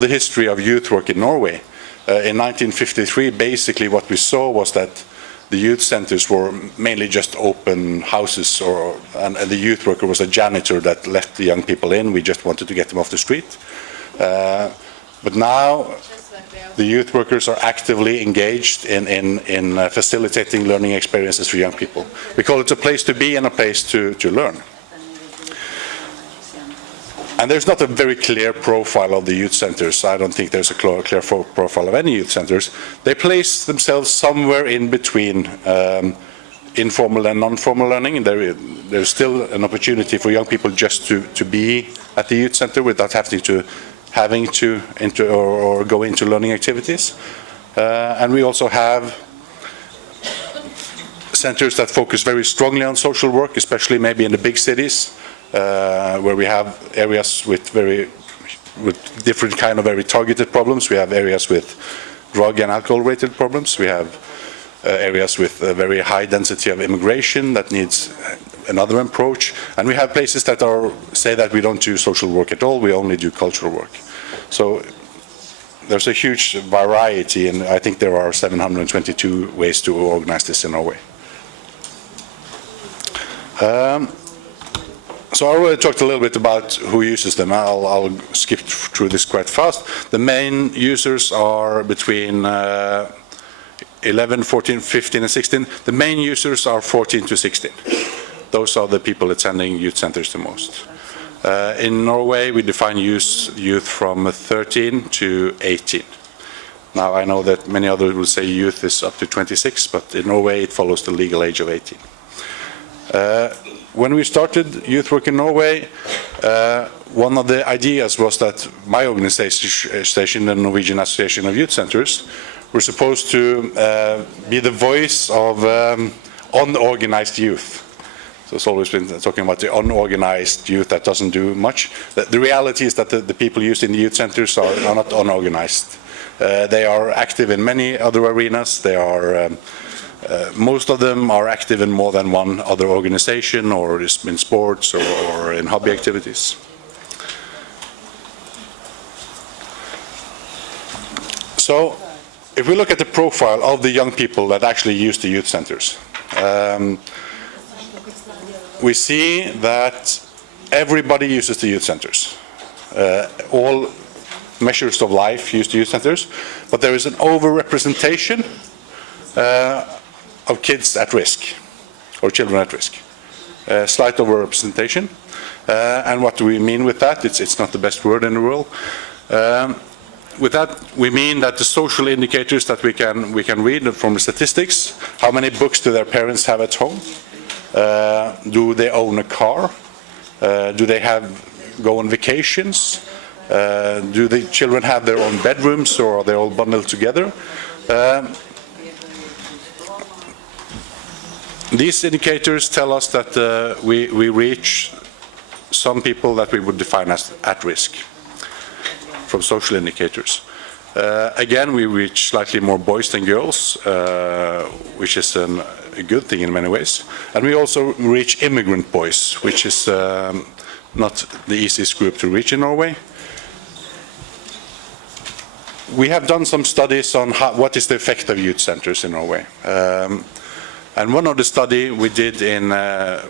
The history of youth work in Norway. In 1953, basically what we saw was that the youth centers were mainly just open houses, and the youth worker was a janitor that let the young people in. We just wanted to get them off the street. But now the youth workers are actively engaged in facilitating learning experiences for young people. We call it a place to be and a place to learn. And there's not a very clear profile of the youth centers. I don't think there's a clear profile of any youth centers. They place themselves somewhere in between informal and non-formal learning. And there's still an opportunity for young people just to be at the youth center without having to go into learning activities. And we also have centers that focus very strongly on social work, especially maybe in the big cities. Where we have areas with different kind of very targeted problems. We have areas with drug and alcohol-related problems. We have areas with a very high density of immigration that needs another approach. And we have places that say that we don't do social work at all, we only do cultural work. So there's a huge variety, and I think there are 722 ways to organize this in Norway. So I already talked a little bit about who uses them. I'll skip through this quite fast. The main users are between 11, 14, 15 and 16. The main users are 14 to 16. Those are the people attending youth centers the most. In Norway, we define youth from 13 to 18. Now, I know that many others will say youth is up to 26, but in Norway, it follows the legal age of 18. When we started youth work in Norway, one of the ideas was that my organization, the Norwegian Association of Youth Centers, were supposed to be the voice of unorganized youth. So it's always been talking about the unorganized youth that doesn't do much. The reality is that the people used in the youth centers are not unorganized. They are active in many other arenas. They are most of them are active in more than one other organization, or in sports, or in hobby activities. So, if we look at the profile of the young people that actually use the youth centers, we see that everybody uses the youth centers. All measures of life use the youth centers, but there is an overrepresentation of kids at risk, or children at risk. Slight overrepresentation. And what do we mean with that? It's not the best word in the world. With that, we mean that the social indicators that we can read from the statistics, how many books do their parents have at home? Do they own a car? Do they go on vacations? Do the children have their own bedrooms, or are they all bundled together? These indicators tell us that we reach some people that we would define as at risk from social indicators. Again, we reach slightly more boys than girls, which is a good thing in many ways. And we also reach immigrant boys, which is not the easiest group to reach in Norway. We have done some studies on what is the effect of youth centers in Norway. And one of the study we did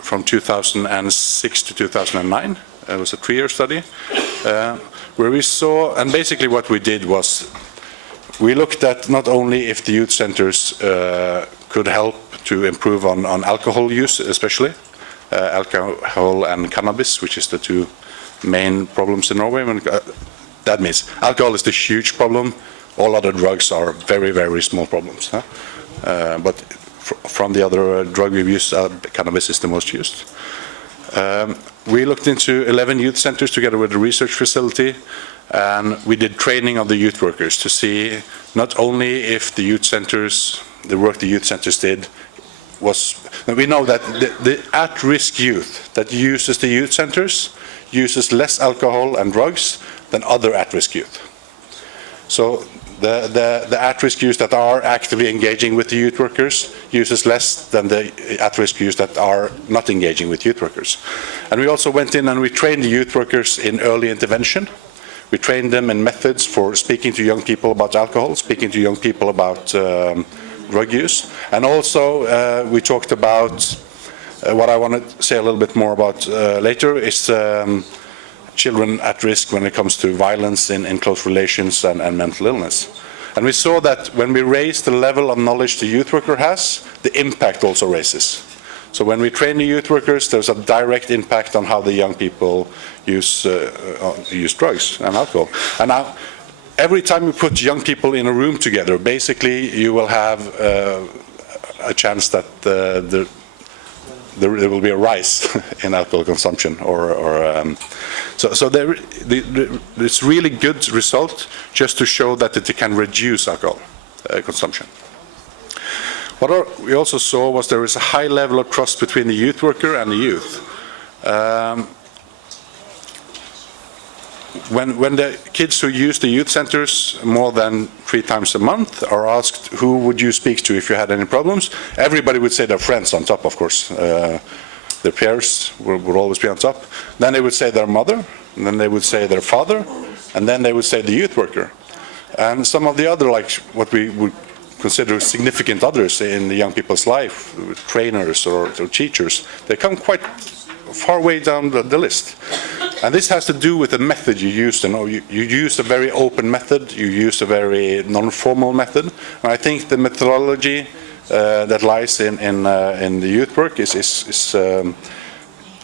from 2006 to 2009, it was a 3-year study, where we saw, and basically what we did was, we looked at not only if the youth centers could help to improve on alcohol use, especially, alcohol and cannabis, which is the two main problems in Norway. That means alcohol is the huge problem, all other drugs are very, very small problems. But from the other drug we've used, cannabis is the most used. We looked into 11 youth centers together with a research facility, and we did training of the youth workers to see not only if the youth centers, the work the youth centers did was, we know that the at-risk youth that uses the youth centers uses less alcohol and drugs than other at-risk youth. So the at-risk youth that are actively engaging with the youth workers uses less than the at-risk youth that are not engaging with youth workers. And we also went in and we trained the youth workers in early intervention, We train them in methods for speaking to young people about alcohol, speaking to young people about drug use. And also we talked about what I want to say a little bit more about later is children at risk when it comes to violence in close relations and mental illness. And we saw that when we raise the level of knowledge the youth worker has, the impact also raises. So when we train the youth workers, there's a direct impact on how the young people use drugs and alcohol. And now, every time you put young people in a room together, basically you will have a chance that there will be a rise in alcohol consumption, so it's really good result just to show that it can reduce alcohol consumption. What we also saw was there is a high level of trust between the youth worker and the youth. When the kids who use the youth centers more than 3 times a month are asked who would you speak to if you had any problems, everybody would say their friends on top, of course. Their peers would always be on top. Then they would say their mother, and then they would say their father, and then they would say the youth worker. And some of the other, like what we would consider significant others in the young people's life, trainers or teachers, they come quite far way down the list. And this has to do with the method you used. You used a very open method, you used a very non-formal method. And I think the methodology that lies in the youth work is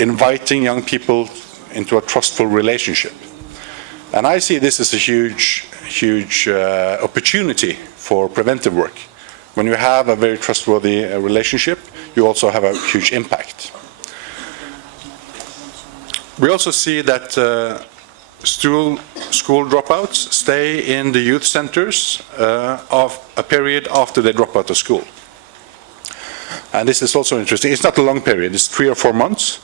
inviting young people into a trustful relationship. And I see this as a huge opportunity for preventive work. When you have a very trustworthy relationship, you also have a huge impact. We also see that school dropouts stay in the youth centers of a period after they drop out of school. And this is also interesting. It's not a long period, it's 3 or 4 months.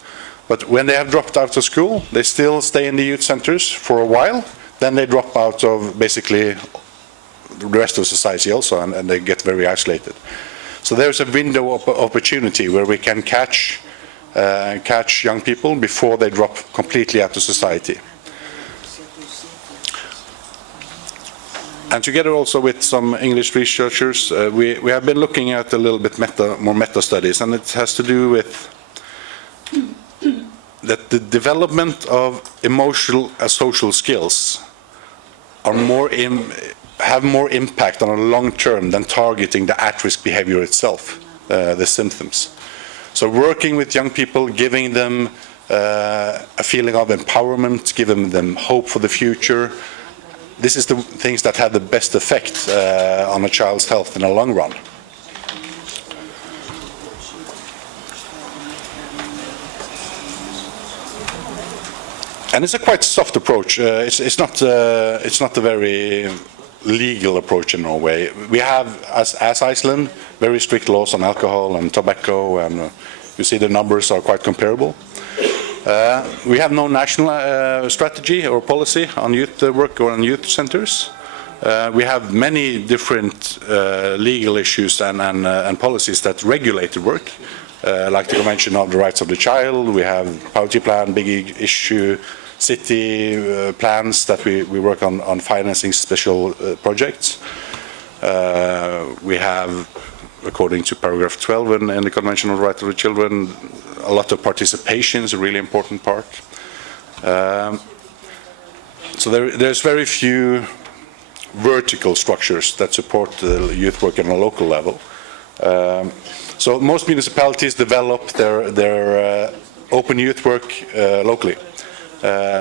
But when they have dropped out of school, they still stay in the youth centers for a while. Then they drop out of basically the rest of society also, and they get very isolated. So there's a window of opportunity where we can catch young people before they drop completely out of society. And together also with some English researchers, we have been looking at a little bit more meta studies, and it has to do with that the development of emotional and social skills have more impact on a long term than targeting the at-risk behavior itself, the symptoms. So working with young people, giving them a feeling of empowerment, giving them hope for the future, this is the things that have the best effect on a child's health in the long run. And it's a quite soft approach. It's not a very legal approach in Norway. We have, as Iceland, very strict laws on alcohol and tobacco, and you see the numbers are quite comparable. We have no national strategy or policy on youth work or on youth centers. We have many different legal issues and policies that regulate the work, like the Convention on the Rights of the Child. We have poverty plan, big issue, city plans that we work on financing special projects. We have, according to paragraph 12 in the Convention on the Rights of the Children, a lot of participation is a really important part. So there's very few vertical structures that support the youth work on a local level. So most municipalities develop their open youth work locally.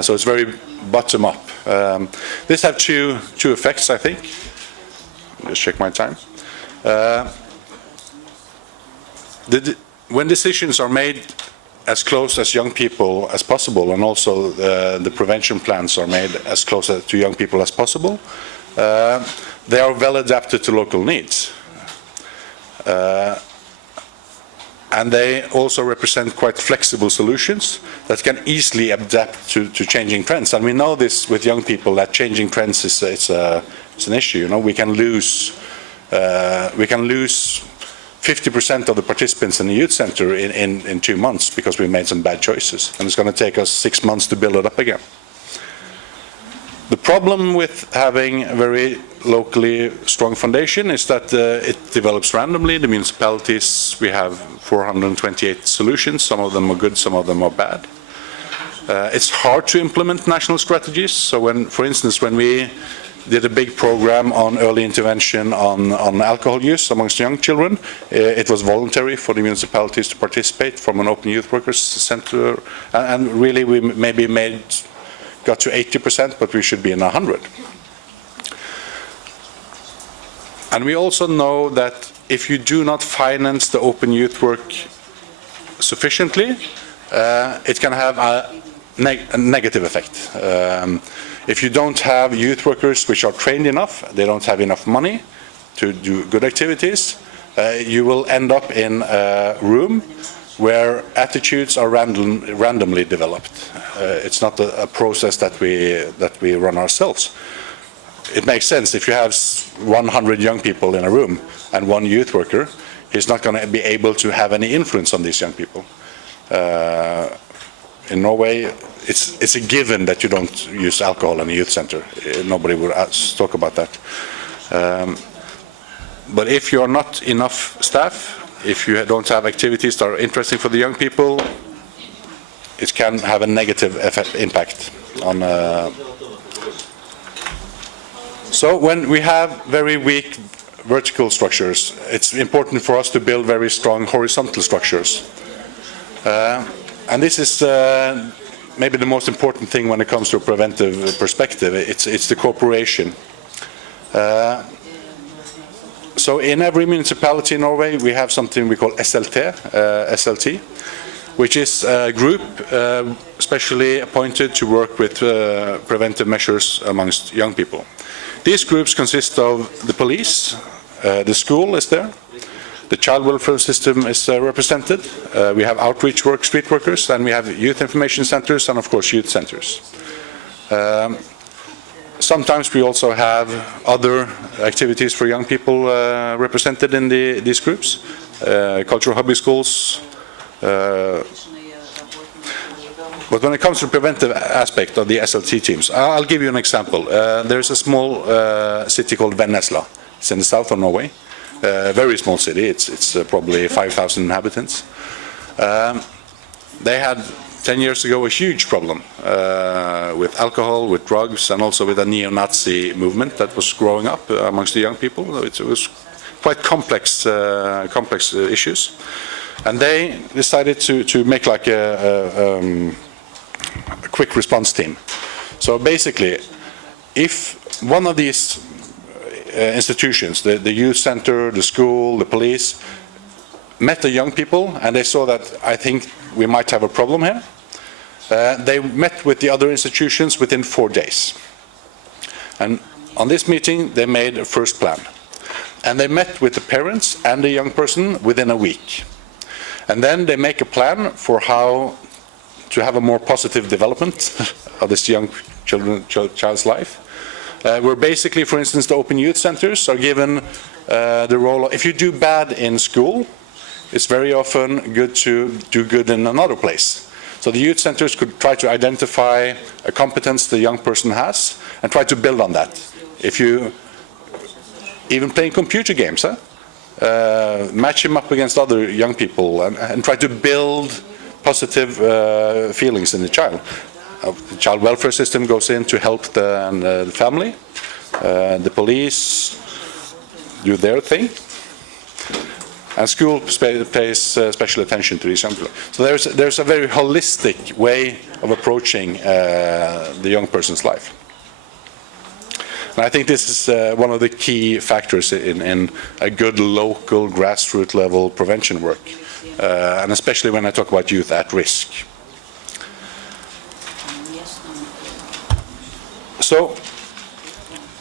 So it's very bottom up. This has two effects, I think. Just check my time. When decisions are made as close as young people as possible, and also the prevention plans are made as close to young people as possible, they are well adapted to local needs. And they also represent quite flexible solutions that can easily adapt to changing trends. And we know this with young people, that changing trends is an issue. You know, we can lose 50% of the participants in the youth center in 2 months because we made some bad choices, and it's going to take us 6 months to build it up again. The problem with having a very locally strong foundation is that it develops randomly. The municipalities, we have 428 solutions. Some of them are good, some of them are bad. It's hard to implement national strategies. So when, for instance, when we did a big program on early intervention on alcohol use amongst young children, it was voluntary for the municipalities to participate from an open youth workers center, and really we maybe got to 80%, but we should be in 100. And we also know that if you do not finance the open youth work sufficiently, it can have a negative effect. If you don't have youth workers which are trained enough, they don't have enough money to do good activities, you will end up in a room where attitudes are randomly developed. It's not a process that we run ourselves. It makes sense if you have 100 young people in a room and one youth worker, he's not going to be able to have any influence on these young people. In Norway, it's a given that you don't use alcohol in a youth center. Nobody would talk about that. But if you are not enough staff, if you don't have activities that are interesting for the young people, it can have a negative impact on. So when we have very weak vertical structures, it's important for us to build very strong horizontal structures. And this is maybe the most important thing when it comes to a preventive perspective. It's the cooperation. So in every municipality in Norway, we have something we call SLT, which is a group specially appointed to work with preventive measures amongst young people. These groups consist of the police, the school is there, the child welfare system is represented, we have outreach work, street workers, and we have youth information centers and of course youth centers. Sometimes we also have other activities for young people represented in these groups, cultural hobby schools. But when it comes to the preventive aspect of the SLT teams, I'll give you an example. There's a small city called Vennesla. It's in the south of Norway. Very small city. It's probably 5,000 inhabitants. They had 10 years ago a huge problem with alcohol, with drugs, and also with a neo-Nazi movement that was growing up amongst the young people. It was quite complex issues. And they decided to make like a quick response team. So basically, if one of these institutions, the youth center, the school, the police, met the young people and they saw that I think we might have a problem here, they met with the other institutions within 4 days. And on this meeting, they made a first plan. And they met with the parents and the young person within a week. And then they make a plan for how to have a more positive development of this young child's life. Where basically, for instance, the open youth centers are given the role of, if you do bad in school, it's very often good to do good in another place. So the youth centers could try to identify a competence the young person has and try to build on that. If you even playing computer games, match him up against other young people and try to build positive feelings in the child. The child welfare system goes in to help the family. The police do their thing. And school pays special attention to these young people. So there's a very holistic way of approaching the young person's life. And I think this is one of the key factors in a good local grassroots level prevention work, and especially when I talk about youth at risk. So,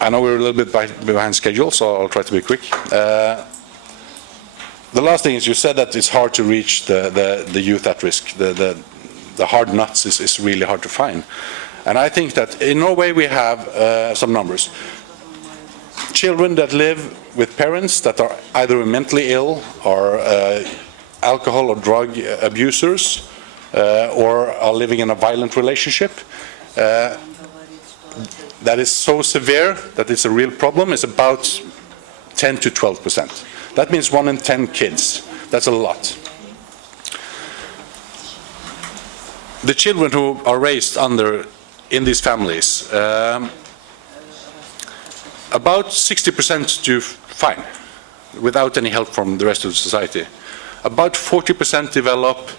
I know we're a little bit behind schedule, so I'll try to be quick. The last thing is, you said that it's hard to reach the youth at risk. The hard nuts is really hard to find. And I think that in Norway we have some numbers. Children that live with parents that are either mentally ill or alcohol or drug abusers that is so severe that it's a real problem is about 10 to 12%. That means 1 in 10 kids. That's a lot. The children who are raised in these families, about 60% do fine, without any help from the rest of the society. About 40% develop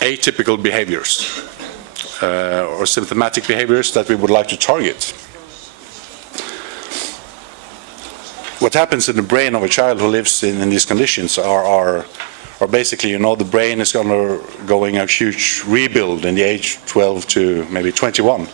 atypical behaviors or symptomatic behaviors that we would like to target. What happens in the brain of a child who lives in these conditions are basically, the brain is going a huge rebuild in the age 12 to maybe 21.